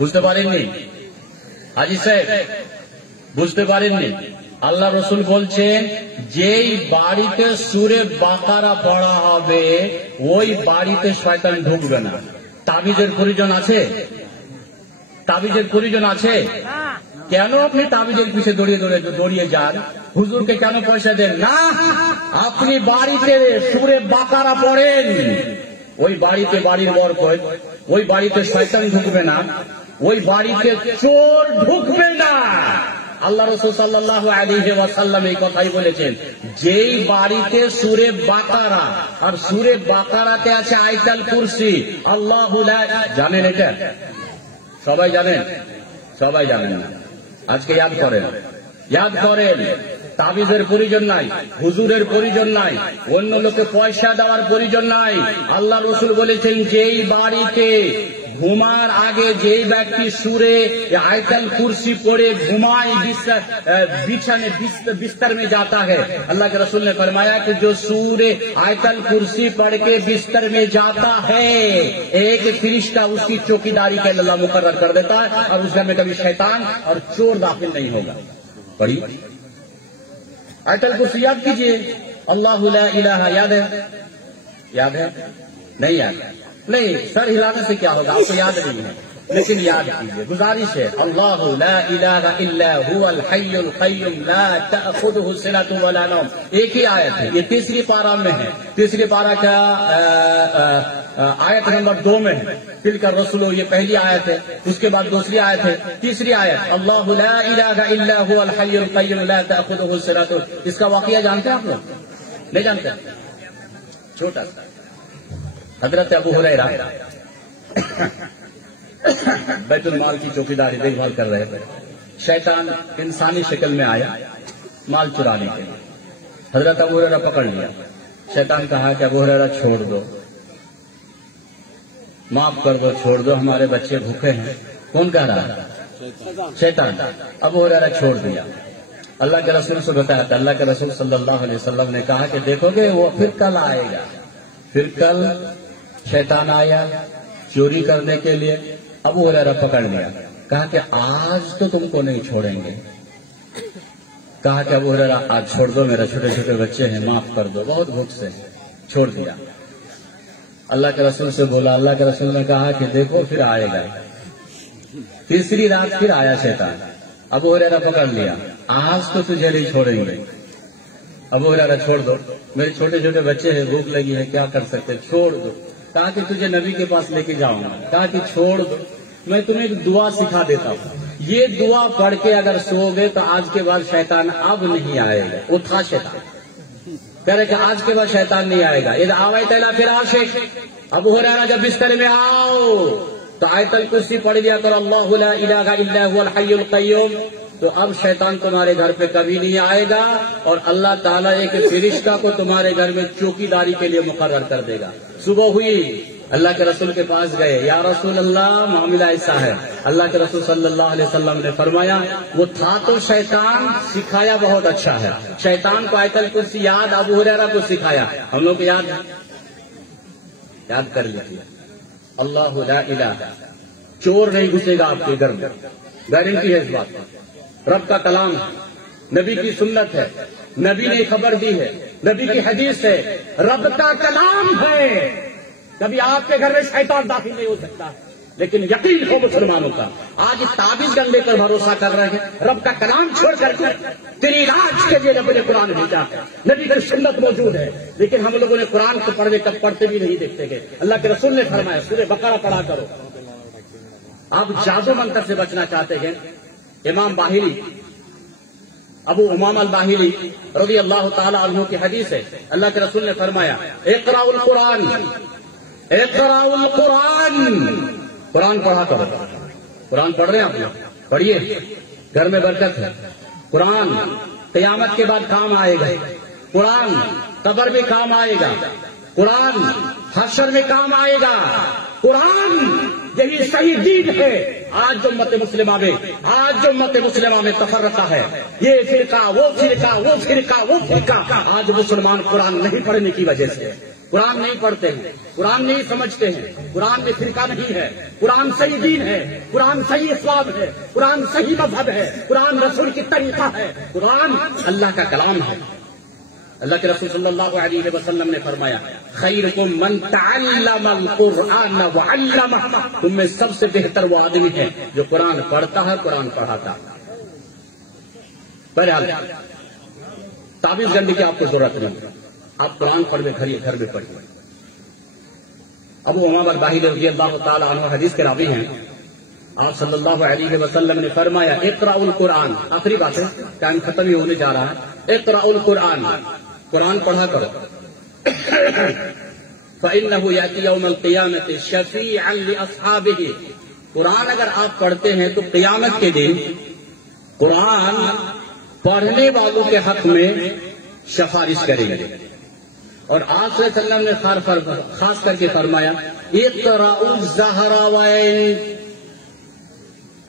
বুঝতে পারেননি হাজী সাহেব, বুঝতে পারেননি। আল্লাহ রসুল বলছেন যেই বাড়িতে সূরা বাকারা পড়া হবে ওই বাড়িতে শয়তান ঢুকবে না। তাবিজের প্রয়োজন আছে? তাবিজের প্রয়োজন আছে? কেন আপনি তাবিজের পিছে দৌড়িয়ে যান? হুজুরকে কেন পয়সা দেন না? আপনি বাড়িতে সূরা বাকারা পড়েন, ওই বাড়িতে বাড়ির বরকত, ওই বাড়িতে শয়তান ঢুকবে না, ওই বাড়িতে চোর ঢুকবে না। আল্লাহ রাসূল সাল্লাল্লাহু আলাইহি ওয়াসাল্লাম এই কথাই বলেছেন, যেই বাড়িতে সূরা বাকারা আর সূরা বাকারাতে আছে আয়াতুল কুরসি, আল্লাহু লা, জানেন এটা? সবাই জানেন? সবাই জানেন না, আজকে ইয়াদ করেন, ইয়াদ করেন। তাবিজের প্রয়োজন নাই, হুজুরের প্রয়োজন নাই, অন্য লোকে পয়সা দেওয়ার প্রয়োজন নাই। আল্লাহ রসুল বলেছেন যেই বাড়িতে ঘুমার আগে যেই ব্যক্তি সূরা আয়াতুল কুরসি পড়ে घुमाए बिछाने बिस्तर में जाता है, अल्लाह के रसूल ने फरमाया कि जो सूरे आयतल कुर्सी पढ़ के बिस्तर में जाता है एक फरिश्ता उसकी चौकीदारी के अल्लाह मुकर्रर कर देता है और उस घर में कभी शैतान और चोर दाखिल नहीं होगा। पढ़ी आयतल कुर्सी याद कीजिए, अल्लाहु ला इलाहा, याद है? याद है? नहीं याद? नहीं, सर हिलाने से क्या होगा, आपको याद नहीं है, लेकिन याद कीजिए, गुजारिश है। अल्लाहु ला इलाहा इल्ला हुवल हय्युल क़य्यूम ला तअखुदुहु सिनतुन वला नौम, एक ही आयत है, ये तीसरी पारा में है, तीसरी पारा का आयत नंबर 2 में है। तिलका रसूल, ये पहली आयत है, उसके बाद दूसरी आयत है, तीसरी आयत अल्लाहु ला इलाहा इल्ला हुवल हय्युल क़य्यूम ला तअखुदुहु सिनतुन। इसका वाक़या जानते हैं आप लोग? नहीं जानते? छोटा सा, हजरत अबू हुरैरा बैतुल माल की चौकीदारी देखभाल कर रहे थे, शैतान इंसानी शक्ल में आया माल चुराने के लिए। हजरत अबू हुरैरा पकड़ लिया। शैतान कहा कि अबू हुरैरा छोड़ दो, माफ कर दो, छोड़ दो, हमारे बच्चे भूखे हैं। कौन कह रहा है? शैतान। अबू हुरैरा छोड़ दिया। अल्लाह के रसूल से बताया था, अल्लाह के रसूल सल्लल्लाहु अलैहि वसल्लम ने कहा कि देखोगे वो फिर कल आएगा। फिर कल शैतान आया चोरी करने के लिए, अबू हुरैरा पकड़ लिया, कहा कि आज तो तुमको नहीं छोड़ेंगे। कहा कि अबू हुरैरा आज छोड़ दो, मेरे छोटे छोटे बच्चे हैं, माफ कर दो, बहुत भूख से। छोड़ दिया। अल्लाह के रसूल से बोला, अल्लाह के रसूल ने कहा कि देखो फिर आएगा। तीसरी रात फिर आया शैतान, अबू हुरैरा पकड़ लिया, आज तो तुझे नहीं छोड़ेंगे। अबू हुरैरा छोड़ दो, मेरे छोटे छोटे बच्चे हैं, भूख लगी है, क्या कर सकते, छोड़ दो। कहा कि तुझे नबी के पास लेके जाऊंगा। कहा कि छोड़ दो, मैं तुम्हें एक दुआ सिखा देता हूँ, ये दुआ पढ़ के अगर सोओगे तो आज के बाद शैतान अब नहीं आएगा। वो था शैतान, कह रहे कि आज के बाद शैतान नहीं आएगा। इधर आवाज़ तैला फिर आशिक, अबू हुरैरा जब बिस्तर में आओ तो आयतल कुर्सी पढ़ दिया करो, अल्लाहु ला इलाहा इल्ला हुवल हय्युल क़य्यूम, तो अब शैतान तुम्हारे घर पे कभी नहीं आएगा और अल्लाह ताला एक फरिश्ता को तुम्हारे घर में चौकीदारी के लिए मुकर्रर कर देगा। सुबह हुई, अल्लाह के रसूल के पास गए, या रसूल अल्लाह मामला ऐसा है। अल्लाह के रसूल सल्लल्लाहु अलैहि वसल्लम ने फरमाया वो था तो शैतान, सिखाया बहुत अच्छा है। शैतान को आयतल कुर्सी याद, अबू हुरैरा को सिखाया, हम लोग याद कर लीजिए। अल्लाहु ला इलाहा, चोर नहीं घुसेगा आपके घर में, गारंटी है इस बात की। रब का कलाम है, नबी की सुन्नत है, नबी ने खबर दी है, नबी की हदीस है, रब का कलाम है। कभी आपके घर में शैतान दाखिल नहीं हो सकता, लेकिन यकीन हो मुसलमानों का, आज ताबीज गन लेकर भरोसा कर रहे हैं, रब का कलाम छोड़ करके तेरी इलाज के लिए रब ने कुरान भेजा, नबी की सुन्नत मौजूद है, लेकिन हम लोगों ने कुरान को पढ़ते कब पढ़ते भी नहीं देखते गए। अल्लाह के रसूल ने फरमाया सूरह बकरा पढ़ा करो। आप जादू मंत्र से बचना चाहते हैं, इमाम बाहिरी, अबू उमामा अल-बाहिरी रज़ी अल्लाह ताला अन्हु की हदीस है, अल्लाह के रसूल ने फरमाया इक़राउल कुरान, इक़राउल कुरान, कुरान पढ़ा करो। कुरान पढ़ रहे हैं आप लोग, पढ़िए, घर में बरकत है। कुरान क़यामत के बाद काम आएगा, कुरान कब्र में काम आएगा, कुरान हश्र में काम आएगा, कुरान यही सही दीन है। आज जो उम्मत मुस्लिमा में, आज जो उम्मत मुस्लिमा में तफर्रका है, ये फिरका वो फिरका, वो फिरका वो फिरका, आज मुसलमान कुरान नहीं पढ़ने की वजह से, قرآن نہیں پڑھتے ہیں، قرآن نہیں سمجھتے ہیں، قرآن میں فرقہ نہیں ہے، قرآن صحیح دین ہے، قرآن صحیح اسلام ہے، قرآن صحیح مذہب ہے، قرآن رسول کی طریقہ ہے، قرآن اللہ کا کلام ہے۔ اللہ کے رسول صلی اللہ علیہ وسلم نے فرمایا خیرکم من تعلم القرآن وعلمہ، تم میں سب سے بہتر وہ آدمی ہے جو قرآن پڑھتا ہے، قرآن پڑھاتا ہے۔ بہرحال تعویذ کرنے کی آپ کو ضرورت نہیں، آپ قرآن پڑھ میں گھر میں پڑھیے۔ ابو امامہ الباہلی رضی اللہ تعالی عنہ حدیث کے راوی ہیں، آپ صلی اللہ علیہ وسلم نے فرمایا اقرأوا القرآن، آخری بات ہے، ٹائم ختم ہی ہونے جا رہا ہے، اقرأوا القرآن، قرآن پڑھا کرو، فإنه يأتي يوم القيامة شفيعا لأصحابه، قرآن اگر آپ پڑھتے ہیں تو قیامت کے دن قرآن پڑھنے والوں کے حق میں سفارش کریں گے۔ اور آپ صلی اللہ علیہ وسلم نے خاص کر کے فرمایا اقرأوا الزہراوین،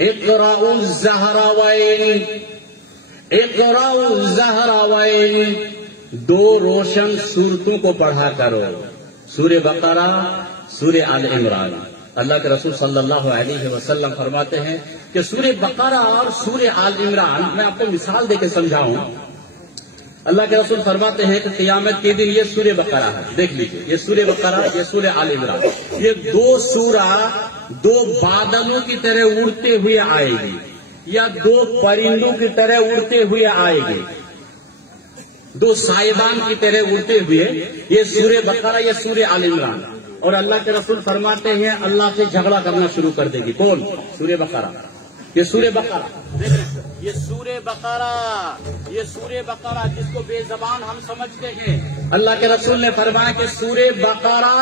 اقرأوا الزہراوین، اقرأوا الزہراوین، دو روشن سورتوں کو پڑھا کرو، سورہ بقرہ، سورہ آل عمران۔ اللہ کے رسول صلی اللہ علیہ وسلم فرماتے ہیں کہ سورہ بقرہ اور سورہ آل عمران، میں آپ کو مثال دے کے سمجھاؤں، اللہ کے رسول فرماتے ہیں کہ قیامت کے دن یہ سورہ بقرہ ہے، دیکھ لیجیے، یہ سورہ بقرہ، یہ سورہ آل عمران، یہ دو سورہ دو بادلوں کی طرح اڑتے ہوئے آئے گی یا دو پرندوں کی طرح اڑتے ہوئے آئے گی، دو سائبان کی طرح اڑتے ہوئے، یہ سورہ بقرہ، یہ سورہ آل عمران۔ اور اللہ کے رسول فرماتے ہیں اللہ سے جھگڑا کرنا شروع کر دے گی، کون؟ سورہ بقرہ، یہ سورہ بقرہ، یہ سورہ بقرہ، یہ سورہ بقرہ جس کو بے زبان ہم سمجھتے ہیں، اللہ کے رسول نے فرمایا کہ سورہ بقرہ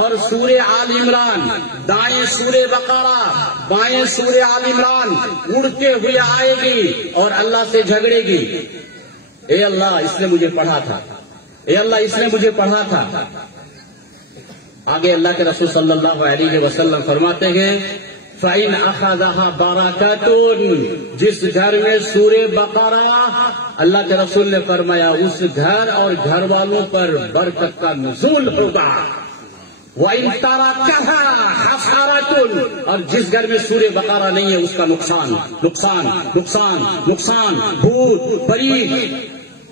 اور سورہ آل عمران، دائیں سورہ بقرہ بائیں سورہ آل عمران اڑتے ہوئے آئے گی اور اللہ سے جھگڑے گی، اے اللہ اس نے مجھے پڑھا تھا، اے اللہ اس نے مجھے پڑھا تھا۔ آگے اللہ کے رسول صلی اللہ علیہ وسلم فرماتے ہیں فَإِنْ أَخَذَهَا بَرَكَةٌ، جس گھر میں سورہ بقرہ، اللہ کے رسول نے فرمایا اس گھر اور گھر والوں پر برکت کا نزول ہوگا، وَإِنْ تَرَكَهَا حَسَرَةٌ، اور جس گھر میں سورہ بقرہ نہیں ہے اس کا نقصان نقصان نقصان نقصان، بھوت پریت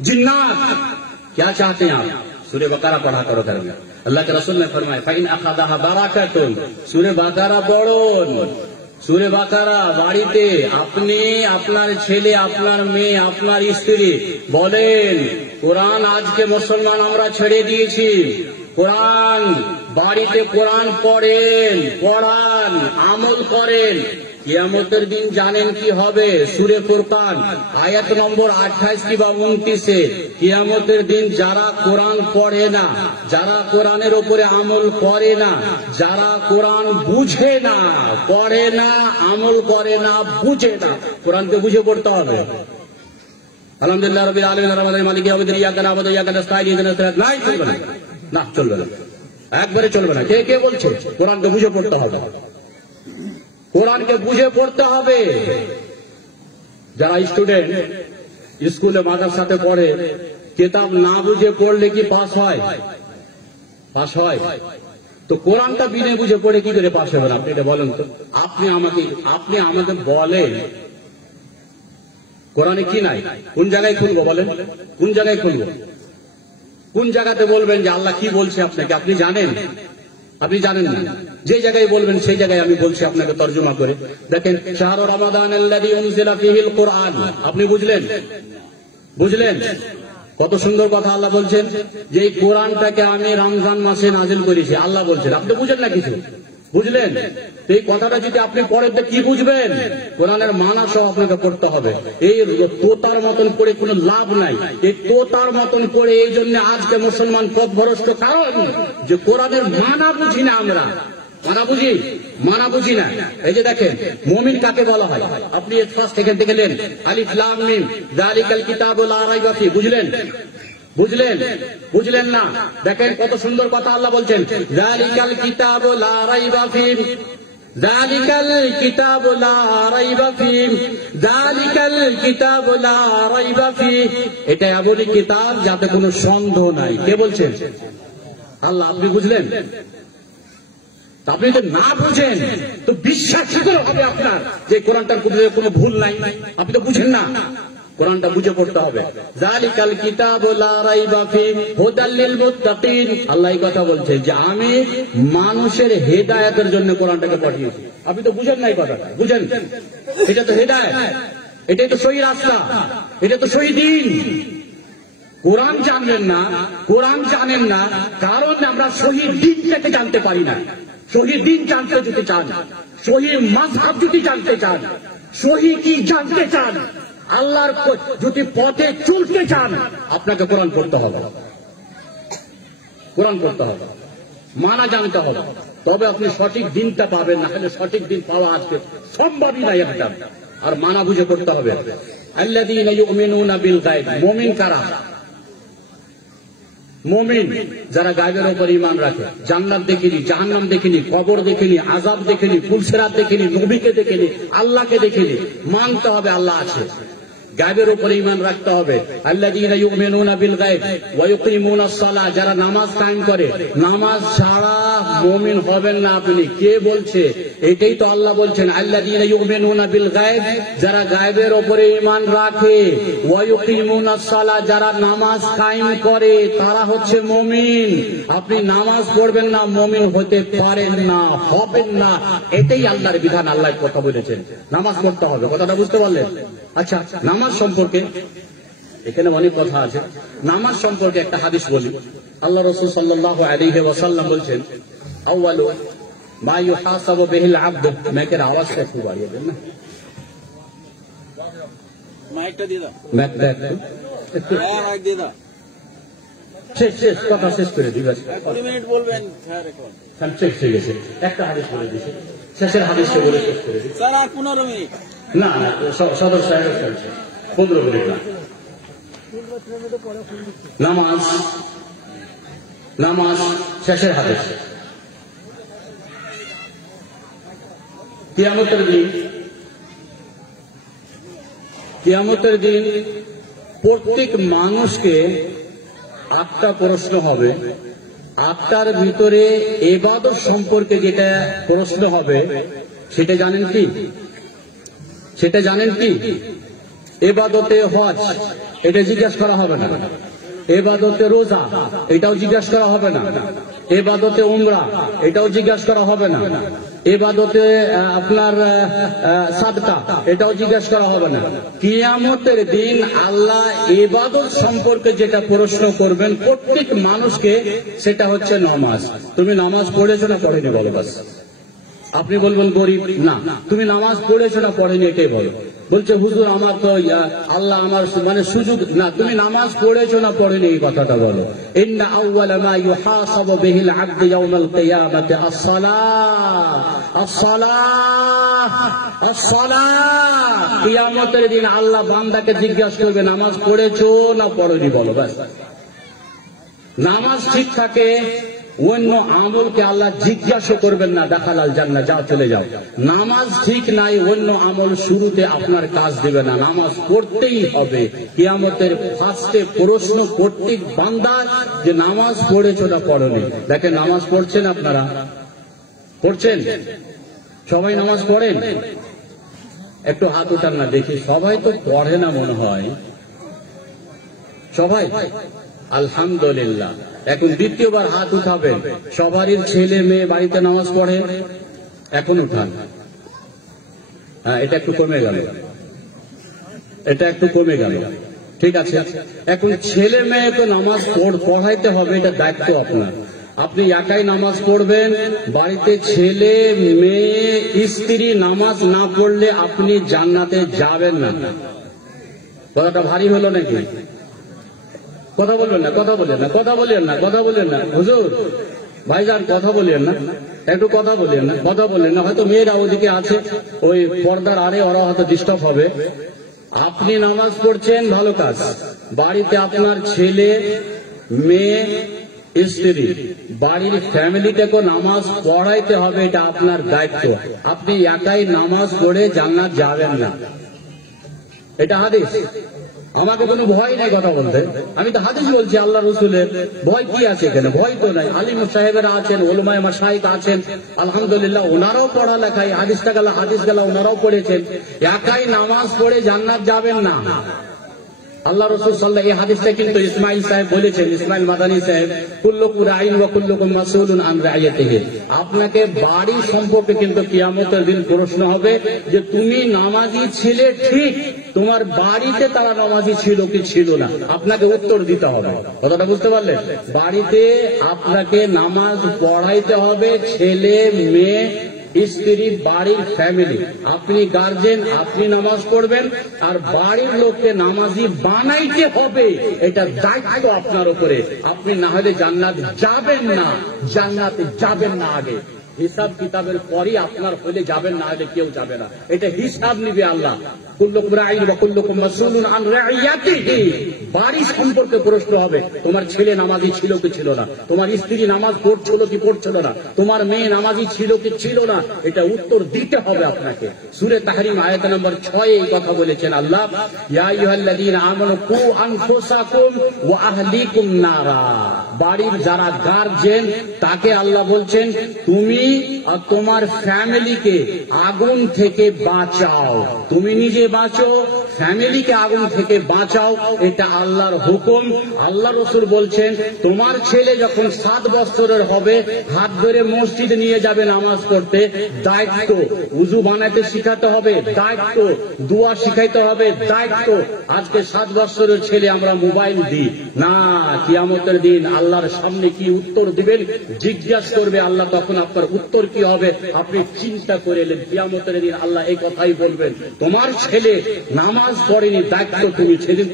جنات، کیا چاہتے ہیں آپ؟ سورہ بقرہ پڑھا کرو گھر میں۔ اللہ کے رسول نے فرمایا فَإِنْ أَخَذَهَا بَرَكَةٌ، سورہ بقرہ পড়ুন، সূরা বাকারা বাড়িতে আপনি, আপনার ছেলে, আপনার মেয়ে, আপনার স্ত্রী বলেন কোরআন আজকে মুসলমান আমরা ছেড়ে দিয়েছি, কোরআন বাড়িতে কোরআন পড়েন, পড়ান, আমল করেন। কিয়ামতের দিন জানেন কি হবে? সূরা ফুরকান আয়াত নম্বর 28 কি বা 29-এ কিয়ামতের দিন যারা কোরআন পড়ে না, যারা কোরআনের উপরে আমল করে না, যারা কোরআন বুঝে না, পড়ে না, আমল করে না, বুঝে না, কোরআনকে বুঝে পড়তে হবে। আলহামদুলিল্লাহ রাব্বিল আলামিন আর-রাহমানির মালিক ইয়াউমিদ্দিন ইয়্যাকা না'বুদু ওয়া ইয়্যাকা নাস্তাঈন ইহদিনাস সিরাতাল নাই, চলবে না, না চলবে না, একবারে চলবে না। কে কে বলছে কোরআনকে বুঝে পড়তে হবে? কোরআনকে বুঝে পড়তে হবে। যারা স্টুডেন্ট স্কুলে মাদ্রাসাতে পড়ে কিতাব না বুঝে পড়লে কি পাস হয়? পাস হয়? তো কোরআনটা বিনা বুঝে পড়ে কি করে পাস হবে? আপনি এটা বলেন তো। আপনি আমাকে বলেন কোরআনে কি নাই? কোন জায়গায় খুলবো বলেন? কোন জায়গায় খুলবো? কোন জায়গাতে বলবেন যে আল্লাহ কি বলছে আপনাকে? আপনি জানেন? আপনি জানেন না। যে জায়গায় বলবেন সেই জায়গায় আমি বলছি আপনাকে তর্জমা করে। দেখেন শাহরু রমাদান আল্লাযী উনজিলা ফীহিল কুরআন, আপনি বুঝলেন? বুঝলেন? কত সুন্দর কথা আল্লাহ বলছেন যে এই কোরআনটাকে আমি রমজান মাসে নাজিল করেছি, আল্লাহ বলছেন। আপনি বুঝেন না কিছু? বুঝলেন? এই কথাটা যদি আপনি পড়েন তো কি বুঝবেন? কোরআনের মানা সহ আপনাকে পড়তে হবে। এই তোতার মতন করে কোনো লাভ নাই। এই তোতার মতন করে এই জন্য আজকে মুসলমান পথভ্রষ্ট, কারণ যে কোরআনের মানা বুঝি না আমরা। মানা বুঝি না। এই যে দেখেন মুমিন কাকে বলা হয়? আপনি ফার্স্ট থেকে দেখলেন আলিফ লাম মিম যালিকাল কিতাবু লা রাইবা ফি, বুঝলেন? বুঝলেন? বুঝলেন না? দেখেন কত সুন্দর কথা আল্লাহ বলছেন যালিকাল কিতাবু লা রাইবা ফি, যালিকাল কিতাবু লা রাইবা ফি, যালিকাল কিতাবু লা রাইবা ফি। এটা এমনই কিতাব যাতে কোনো সন্দেহ নাই। কে বলছেন? আল্লাহ আপনি বুঝলেন? আপনি তো না বুঝেন তো বিশ্বাস কি করে হবে আপনার যে কোরআনটার কোনো ভুল নাই? আপনি তো বুঝেন না, কোরআনটা বুঝে পড়তে হবে। যালিকাল কিতাবু লা রাইবা ফীহি হুদাল লিল মুত্তাকিন। আল্লাহ এই কথা বলছেন যে আমি মানুষের হেদায়েতের জন্য কোরআনটাকে পাঠিয়েছি। আপনি তো বুঝেন না এই কথাটা, বুঝেন? এটা তো হেদায়েত, এটাই তো সহি রাস্তা, এটা তো সহি দ্বীন। কোরআন জানবেন না, কোরআন জানেন না, কারণ আমরা সহি দ্বীনটাকে জানতে পারি না। সহি দ্বীন জানতে যদি চান, সহি মাযহাব যদি জানতে চান, সহি কি জানতে চান, আল্লাহর যদি পথে চলতে চান, আপনাকে কোরআন পড়তে হবে, কোরআন পড়তে হবে, মানা জানতে হবে, তবে আপনি সঠিক দিনটা পাবেন। না হলে সঠিক দিন পাওয়া আজকে সম্ভবই নাই একটা। আর মানা বুঝে পড়তে হবে। আল্লাযীনা ইউমিনুনা বিল গায়ব। মুমিন কারা? মুমিন যারা গায়বের উপর ঈমান রাখে, জান্নাত দেখিনি, জাহান্নাম দেখিনি, কবর দেখিনি, আযাব দেখিনি, পুলসিরাত দেখিনি, নবীকে দেখিনি, আল্লাহকে দেখিনি, মানতে হবে আল্লাহ আছে, গায়বের উপর ঈমান রাখতে হবে। আল্লাযীনা ইউমিনুনা বিল গায়ব ওয়া ইউকিমুনাস সালাহ। যারা নামাজ কায়েম করে, নামাজ ছাড়া মুমিন হবেন না আপনি। কে বলছে? এটাই তো আল্লাহ বলছেন, আল্লাযীনা ইউমিনুনা বিল গায়ব, যারা গায়বের উপরে ঈমান রাখে, ওয়া ইউকিমুনাস সালাহ, যারা নামাজ কায়েম করে, তারা হচ্ছে মুমিন। আপনি নামাজ পড়বেন না, মুমিন হতে পারেন না, হবেন না। এটাই আল্লাহর বিধান, আল্লাহর কথা বলেছেন, নামাজ পড়তে হবে। কথাটা বুঝতে পারলেন? আচ্ছা, নামাজ সম্পর্কে এখানে অনেক কথা আছে। নামাজ সম্পর্কে একটা হাদিস বলি। আল্লাহ রাসূল সাল্লাল্লাহু আলাইহি ওয়াসাল্লাম বলছেন, আউয়ালু মা ইউহাসাবু বিহিল আবদ। মাইকের আওয়াজটা একটু বাড়িয়ে দেন না, মাইকটা দিয়ে দাও, মাইকটা একটু মাইক দিয়ে দাও। শেষ কথা শেষ করে দিই। 20 মিনিট বলবেন স্যার। এখন শেষ হয়ে গেছে, একটা হাদিস বলে দিয়েছি, শেষের হাদিসটা বলে শেষ করে দিই। স্যার আর 15 মিনিট। না না, সদর সাহেব চলছে, 15 মিনিট না। নামাজ শেষের হাদিস। কিয়ামতের দিন প্রত্যেক মানুষকে 8টা প্রশ্ন হবে। 8টার ভিতরে ইবাদত সম্পর্কে যেটা প্রশ্ন হবে সেটা জানেন কি? সেটা জানেন কি? ইবাদতে হজ, এটা জিজ্ঞাসা করা হবে না। ইবাদতে রোজা, এটাও জিজ্ঞাসা করা হবে না। ইবাদতে উমরা, এটাও জিজ্ঞাসা করা হবে না। ইবাদতে আপনার সাদকা, এটাও জিজ্ঞাসা করা হবে না। কিয়ামতের দিন আল্লাহ ইবাদত সম্পর্কে যেটা প্রশ্ন করবেন প্রত্যেক মানুষকে, সেটা হচ্ছে নামাজ। তুমি নামাজ পড়েছো না পড়েনি বলো বাস। আপনি বলবেন গরিব, না তুমি নামাজ পড়েছো না পড়েনি এটাই বলো। বলছে হুজুর আমার তো আল্লাহ আমার মানে সুযোগ না, তুমি নামাজ পড়েছো না পড়েনি এই কথাটা বলো। ইন্না আউওয়ালা মা ইউহাসাবু বিহিল আবদু ইয়াউমাল কিয়ামাতি আস-সালাহ, আস-সালাহ, আস-সালাহ। কিয়ামতের দিন আল্লাহ বান্দাকে জিজ্ঞাসা করবে নামাজ পড়েছো না পড়েনি বলো ব্যাস। নামাজ ঠিক থাকে, অন্য আমলকে আল্লাহ জিজ্ঞাসা করবেন না, দেখালাল জান্নাত, যাও চলে যাও। নামাজ ঠিক নাই, অন্য আমল শুরুতে আপনার কাজ দেবে না, নামাজ পড়তেই হবে। কিয়ামতের ফার্স্টে প্রশ্ন প্রত্যেক বান্দা যে নামাজ পড়েছো না পড়োনি। দেখেন নামাজ পড়ছেন আপনারা, পড়ছেন? সবাই নামাজ পড়েন? একটু হাত উঠান না দেখি। সবাই তো পড়ে না মনে হয়, সবাই। আলহামদুলিল্লাহ। এখন দ্বিতীয়বার হাত উঠাবেন। সবারই ছেলে মেয়ে বাড়িতে নামাজ পড়ে? এখন উঠান। হ্যাঁ, এটা একটু কমে গেল, এটা একটু কমে গেল। ঠিক আছে, এখন ছেলে মেয়ে তো নামাজ পড়াইতে হবে, এটা দায়িত্ব আপনার। আপনি একাই নামাজ পড়বেন, বাড়িতে ছেলে মেয়ে স্ত্রী নামাজ না পড়লে আপনি জান্নাতে যাবেন না। কথাটা ভারী হলো নাকি? কথা বলবেন না, কথা বলেন না, কথা বলেন না, কথা বলেন না। হুজুর ভাইজান কথা বলেন না, একটু কথা বলেন না, কথা বলেন না। হয়তো মেয়েরা ওদিকে আছে ওই পর্দার আড়ে, ওরা হয়তো ডিস্টার্ব হবে। আপনি নামাজ পড়ছেন, ভালো কাজ। বাড়িতে আপনার ছেলে মেয়ে স্ত্রী, বাড়ির ফ্যামিলিটাকে নামাজ পড়াইতে হবে, এটা আপনার দায়িত্ব। আপনি একাই নামাজ পড়ে জান্নাত যাবেন না, এটা হাদিস। আমাকে কোনো ভয় নেই কথা বলতে, আমি তো হাদিস বলছি আল্লাহ রসুলের, ভয় কি আছে এখানে? ভয় তো নাই। আলিম সাহেবেরা আছেন, ওলামায়ে মাশায়েখ আছেন, আলহামদুলিল্লাহ ওনারাও পড়ালেখায় হাদিস গেলা ওনারাও পড়েছেন। একাই নামাজ পড়ে জান্নাত যাবেন না। আল্লাহ রসুল সাল্লাল্লাহু এই হাদিসটা কিন্তু ইসমাইল সাহেব বলেছেন, ইসমাইল মাদানী সাহেব, কুল্লুকুম রাঈন ওয়া কুল্লুকুম মাসউলুন আন রাইয়াতিহি। আপনাকে বাড়ি সম্পর্কে কিন্তু কিয়ামতের দিন প্রশ্ন হবে যে তুমি নামাজি ছিলে ঠিক, তোমার বাড়িতে তারা নামাজি ছিল কি ছিল না, আপনাকে উত্তর দিতে হবে। কথাটা বুঝতে পারলেন? বাড়িতে আপনাকে নামাজ পড়াইতে হবে, ছেলে মেয়ে স্ত্রী বাড়ির ফ্যামিলি, আপনি গার্জেন, আপনি নামাজ পড়বেন, আর বাড়ির লোককে নামাজি বানাইতে হবে। এটা দায়িত্ব আপনার উপরে। আপনি না হলে জান্নাত যাবেন না, জান্নাতে যাবেন না। আগে হিসাব কিতাবের পরই আপনার হলে যাবেন, না হলে কেউ যাবে না। এটা হিসাব নিবে আল্লাহ। কুল্লুকুম রাঈন ওয়া কুল্লুকুম মাসউলুন আন রাইয়াতিহি। বাড়ি সম্পর্কে প্রশ্ন হবে, তোমার ছেলে নামাজি ছিল কি ছিল না, তোমার স্ত্রী নামাজ পড়ছিল কি পড়ছিল না, তোমার মেয়ে নামাজি ছিল কি ছিল না, এটা উত্তর দিতে হবে আপনাকে। সূরা তাহরিম আয়াত নম্বর 6 এই কথা বলেছেন আল্লাহ, ইয়া আইয়ুহাল্লাযীনা আমানু কু আনফুসাকুম ওয়া আহলিকুম নারা। বাড়ির যারা গার্জেন তাকে আল্লাহ বলছেন তুমি আর তোমার ফ্যামিলিকে আগুন থেকে বাঁচাও। তুমি নিজে বাঁচো, ফ্যামিলিকে আগুন থেকে বাঁচাও, এটা আল্লাহর হুকুম। আল্লাহ রসুল বলছেন তোমার ছেলে যখন 7 বছরের হবে হাত ধরে মসজিদে নিয়ে যাবে নামাজ পড়তে, দায়িত্ব। উযু বানাতে শিখাতে হবে, দায়িত্ব। দোয়া শিখাইতে হবে, দায়িত্ব। আজকে 7 বছরের ছেলে আমরা মোবাইল দিই না, কিয়ামতের দিন আল্লাহর সামনে কি উত্তর দিবেন জিজ্ঞাসা করবে আল্লাহ, তখন আপনার উত্তর কি হবে আপনি চিন্তা করে এলেন। কিয়ামতের দিন আল্লাহ এই কথাই বলবেন, তোমার ছেলে নামাজ পড়েনি, দায়িত্ব তুমি, সেদিন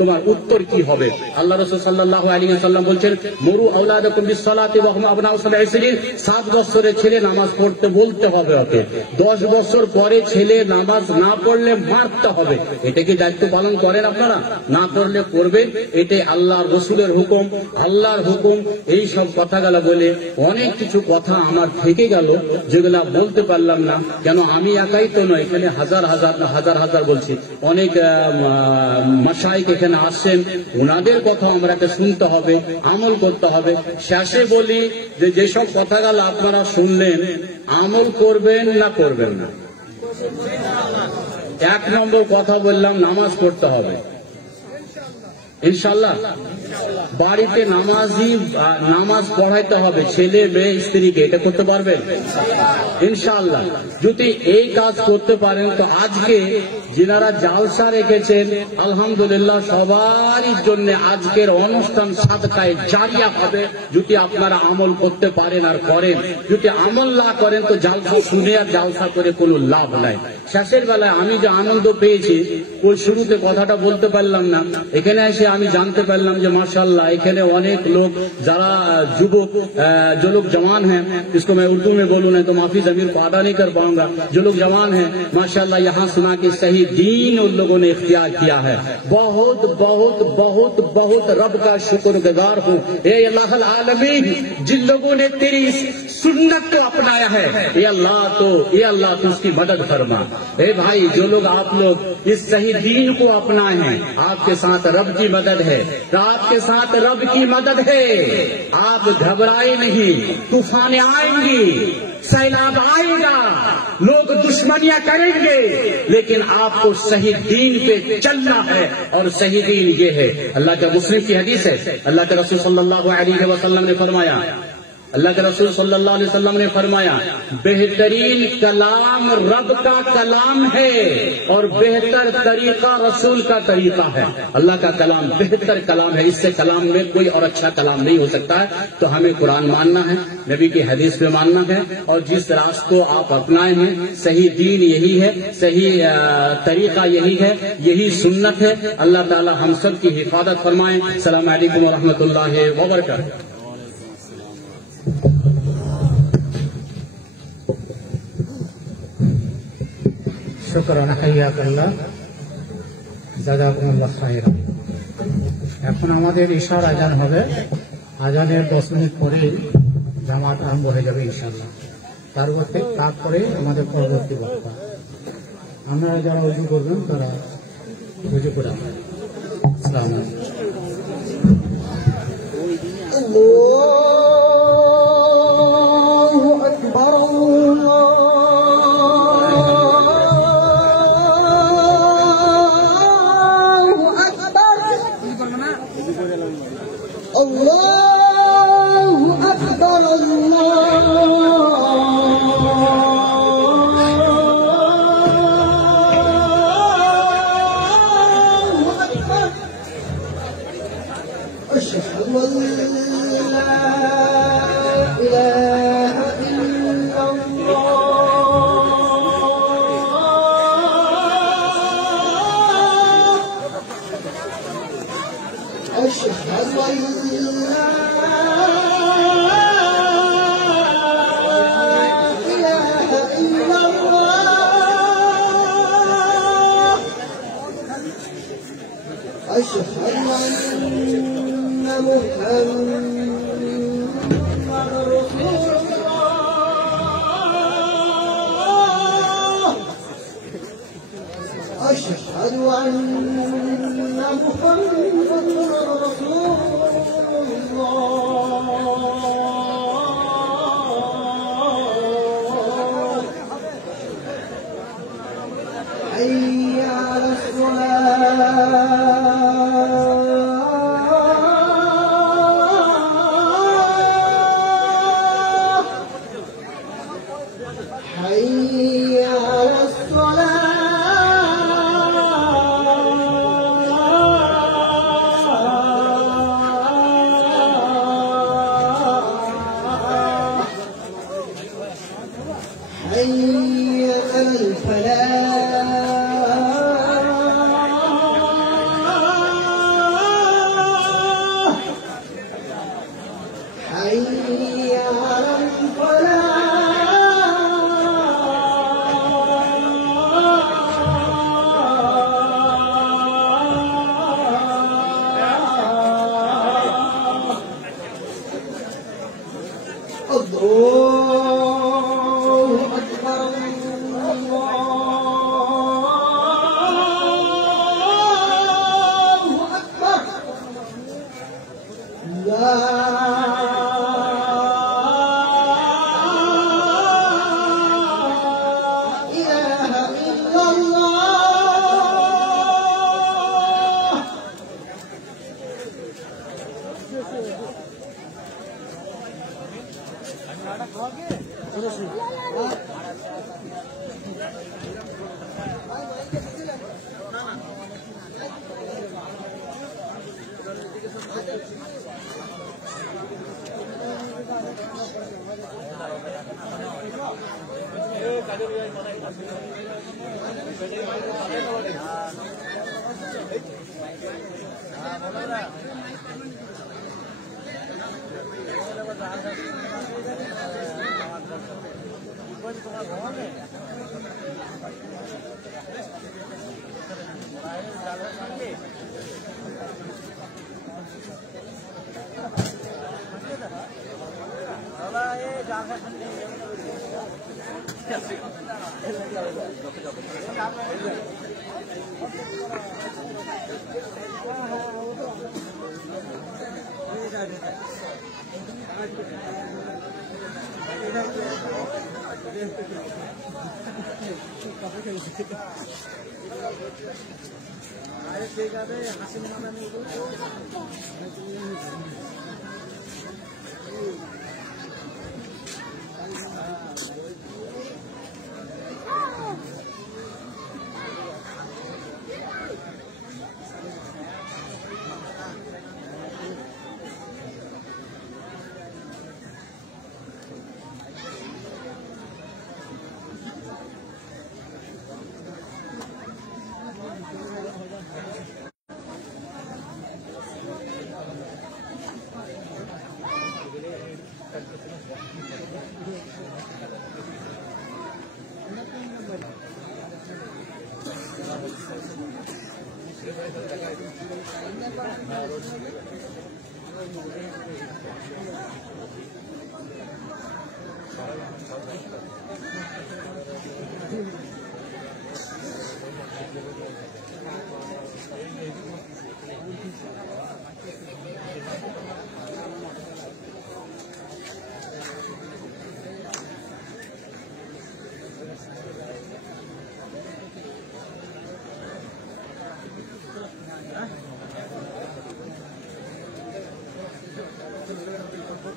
তোমার উত্তর কি হবে। আল্লাহ রাসূল সাল্লাল্লাহু আলাইহি ওয়াসাল্লাম বলছেন মুরু আওলাদাকুম বিসসালাতি ওয়া হুম আবনাউ 7 সিনিন। 7 বছরের ছেলে নামাজ পড়তে বলতে হবে ওকে। 10 বছর পরে ছেলে নামাজ না পড়লে মারতে হবে। এটা কি দায়িত্ব পালন করেন আপনারা? না করলে পড়বেন, এটাই আল্লাহর রাসূলের হুকুম, আল্লাহর হুকুম। এই সব কথাগুলো বলে অনেক কিছু কথা আমার থেকে গেল যেগুলা বলতে পারলাম না। কেন আমি একাই তো নয়, এখানে হাজার হাজার বলছি অনেক মাশায়েখ এখানে আসছেন, ওনাদের কথা আমাকে শুনতে হবে, আমল করতে হবে। শেষে বলি যে যেসব কথাগুলো আপনারা শুনলেন আমল করবেন না করবেন না। 1 নম্বর কথা বললাম, নামাজ পড়তে হবে ইনশাআল্লাহ। বাড়িতে নামাজ পড়াইতে হবে ছেলে মেয়ে স্ত্রীকে, এটা করতে পারবেন ইনশাআল্লাহ। যদি এই কাজ করতে পারেন তো আজকে যিনারা জালসা রেখেছেন আলহামদুলিল্লাহ সবারই জন্য আজকের অনুষ্ঠান সাদকায়ে জারিয়া হবে, যদি আপনারা আমল করতে পারেন আর করেন। যদি আমল না করেন তো জালসা শুনে আর জালসা করে কোনো লাভ নাই। শেষের বেলায় আমি যে আনন্দ পেয়েছি ওই শুরুতে কথাটা বলতে পারলাম না, এখানে এসে আমি জানতে পারলাম যে माशाल्लाह এখানে অনেক লোক যারা যুবক जो लोग जवान हैं, इसको मैं उर्दू में बोलूं नहीं तो माफी जमीर को अदा नहीं कर पाऊंगा, जो लोग जवान हैं माशाल्लाह यहाँ सुना कि सही दीन उन लोगों ने इख्तियार किया है। बहुत बहुत बहुत बहुत रब का शुक्रगुजार हूँ ए अल्लाह आलमीन, जिन लोगों ने तेरी सुन्नत को अपनाया है, ये अल्लाह तो उसकी मदद फरमा। ए भाई जो लोग आप लोग इस सही दीन को अपनाए हैं, आपके साथ रब की मदद है, आपके साथ रब की मदद है। आप घबराए नहीं, तूफान आएंगी, सैलाब आएगा, लोग दुश्मनियां करेंगे, लेकिन आपको सही दीन पे चलना है और सही दीन ये है। अल्लाह का मुस्लिम की हदीस है, अल्लाह के रसूल सल्लल्लाहु अलैहि वसल्लम ने फरमाया, अल्लाह के रसूल सल्लल्लाहु अलैहि वसल्लम ने फरमाया बेहतरीन कलाम रब का कलाम है और बेहतर तरीका रसूल का तरीका है। अल्लाह का कलाम बेहतर कलाम है, इससे कलाम में कोई और अच्छा कलाम नहीं हो सकता है। तो हमें कुरान मानना है, नबी की हदीस पे मानना है, और जिस रास्ते आप अपनाए हैं सही दीन यही है, सही तरीका यही है, यही सुन्नत है। अल्लाह ताला हम सब की हिफाजत फरमाए। अस्सलाम वालेकुम व रहमतुल्लाहि व बरकातहू। শুকরান হাইয়াকাল্লাহ, জাযাকুমুল্লাহ খায়রান। এখন আমাদের ইশার আজান হবে, আজানের 10 মিনিট পরেই জামাত আরম্ভ হয়ে যাবে ইনশাআল্লাহ। তারপরে আমাদের পরবর্তী বক্তা, আপনারা যারা উজু করবেন তারা উজু করে আসসালামু আলাইকুম। الله أكبر الله أكبر الله أكبر الله أكبر أشهد أن لا إله إلا الله أشهد أن لا إله إلا الله أشهد أن محمد رسول الله أشهد أن محمد رسول الله حي على الصلاة حي على الصلاة حي على الفلاح حي على الفلاح الله أكبر الله أكبر لا إله إلا الله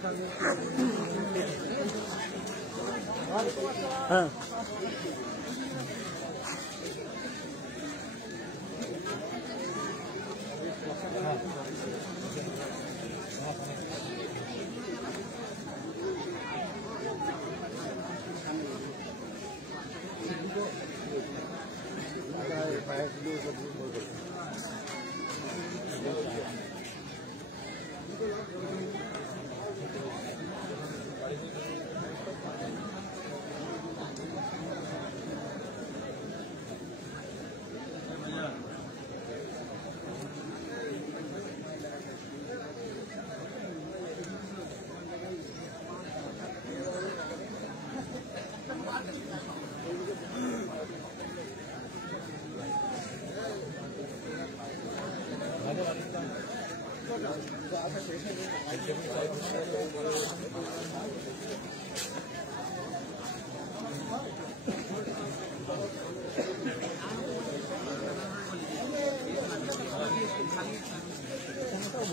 হ্যাঁ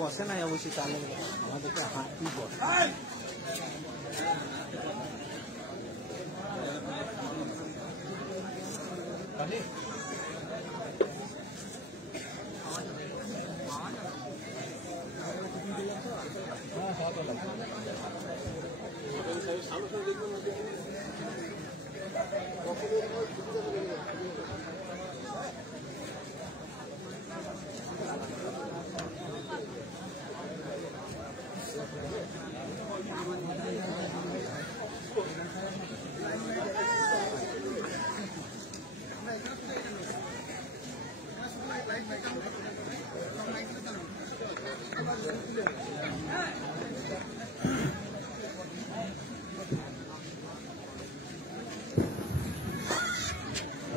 বসে নাই অবশ্যই চালে আমাদেরকে হাঁটি বসে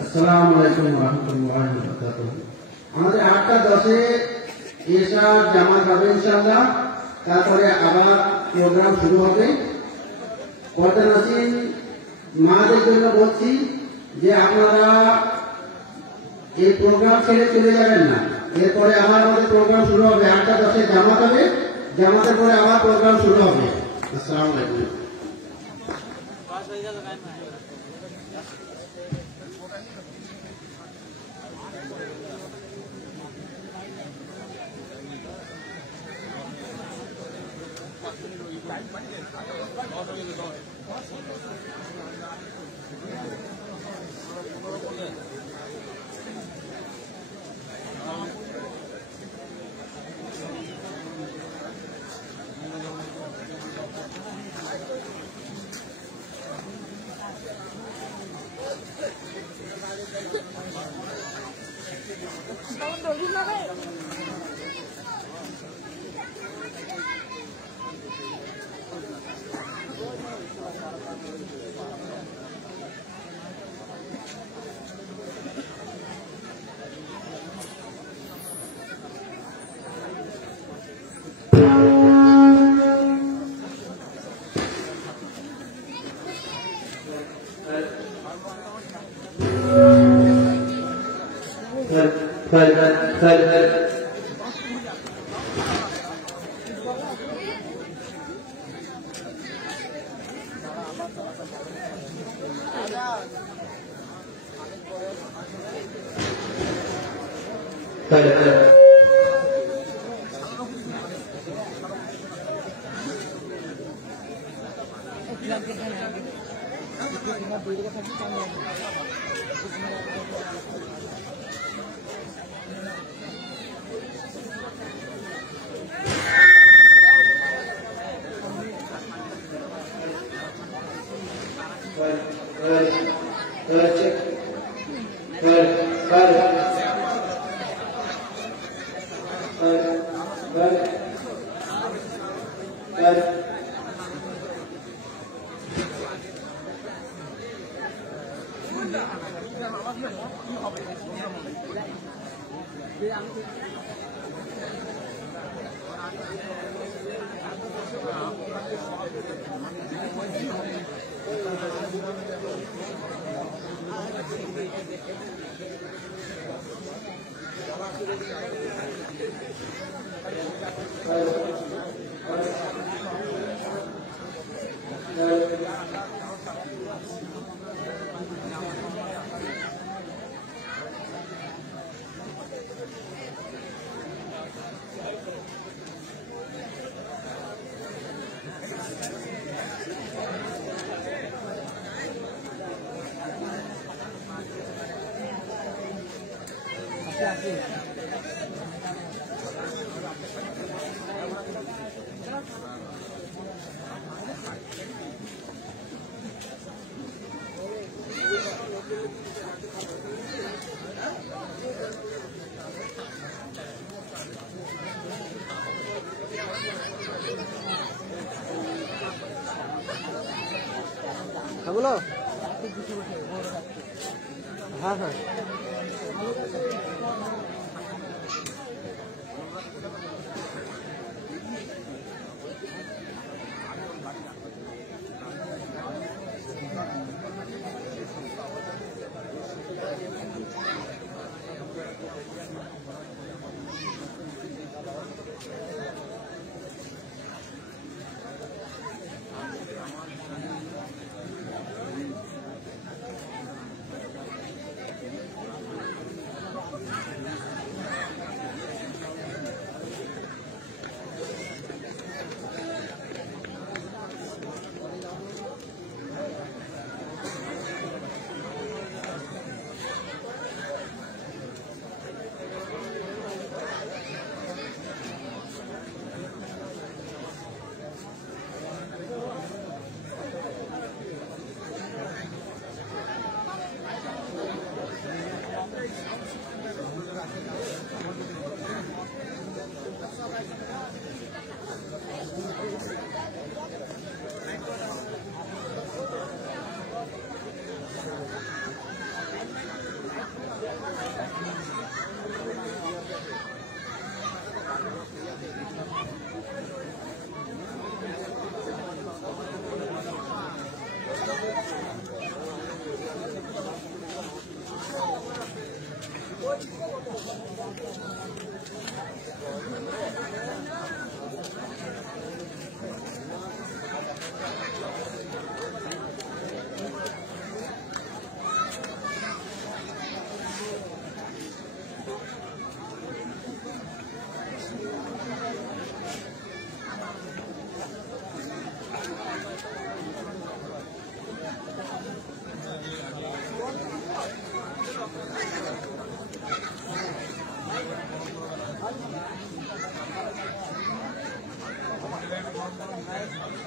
আসসালামু আলাইকুম ওয়া রাহমাতুল্লাহি ওয়া বারাকাতুহু। আমাদের 8টা 10-এ এশার জামাত হবে ইনশাআল্লাহ। তারপরে আবার প্রোগ্রাম শুরু হবে। পর্দা নাসিন মাদের জন্য বলছি যে আপনারা এই প্রোগ্রাম ছেড়ে চলে যাবেন না। এরপরে আবার আমাদের প্রোগ্রাম শুরু হবে। 8টা 10-এ জামাত হবে, জামাতের পরে আবার প্রোগ্রাম শুরু হবে। আসসালামু আলাইকুম। বলো হ্যাঁ হ্যাঁ Thank you.